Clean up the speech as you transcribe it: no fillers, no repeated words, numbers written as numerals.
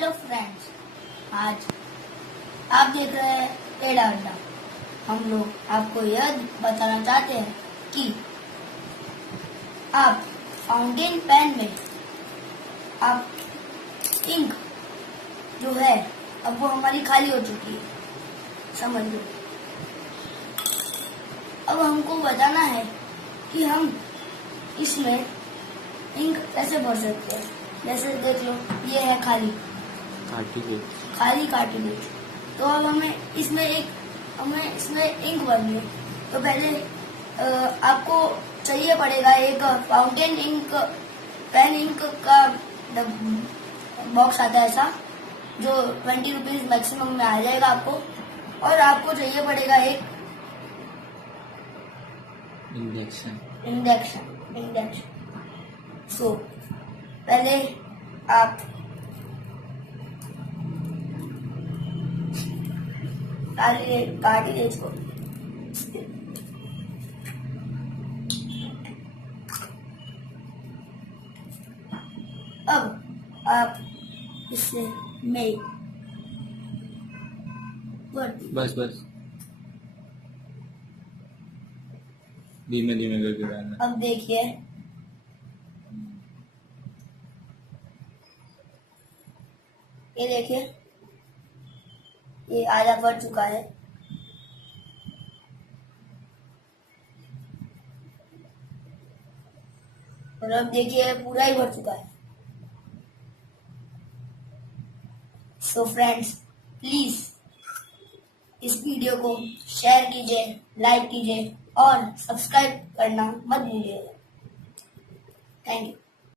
Hello friends, आज आप देख रहे हैं टेढ़ा अड्डा। हम लोग आपको यह बताना चाहते हैं कि आप फाउंटेन पेन में आप इंक जो है अब वो हमारी खाली हो चुकी है, समझ लो। अब हमको बताना है कि हम इसमें इंक कैसे भर सकते हैं। जैसे देख लो, ये है खाली कार्टिलेज। तो अब हमें इसमें इंक भरनी है। तो पहले आपको चाहिए पड़ेगा एक फाउंटेन इंक, पेन इंक का बॉक्स आता है ऐसा, जो 20 रुपीज मैक्सिमम में आ जाएगा आपको। और आपको चाहिए पड़ेगा एक इंडेक्शन। सो पहले आप कार्टिलेज को अब आप इससे बस धीमे करके डालना। अब देखिए, ये देखिए, ये आधा भर चुका है। और अब देखिए पूरा ही भर चुका है। सो फ्रेंड्स, प्लीज इस वीडियो को शेयर कीजिए, लाइक कीजिए और सब्सक्राइब करना मत भूलिएगा। Thank you.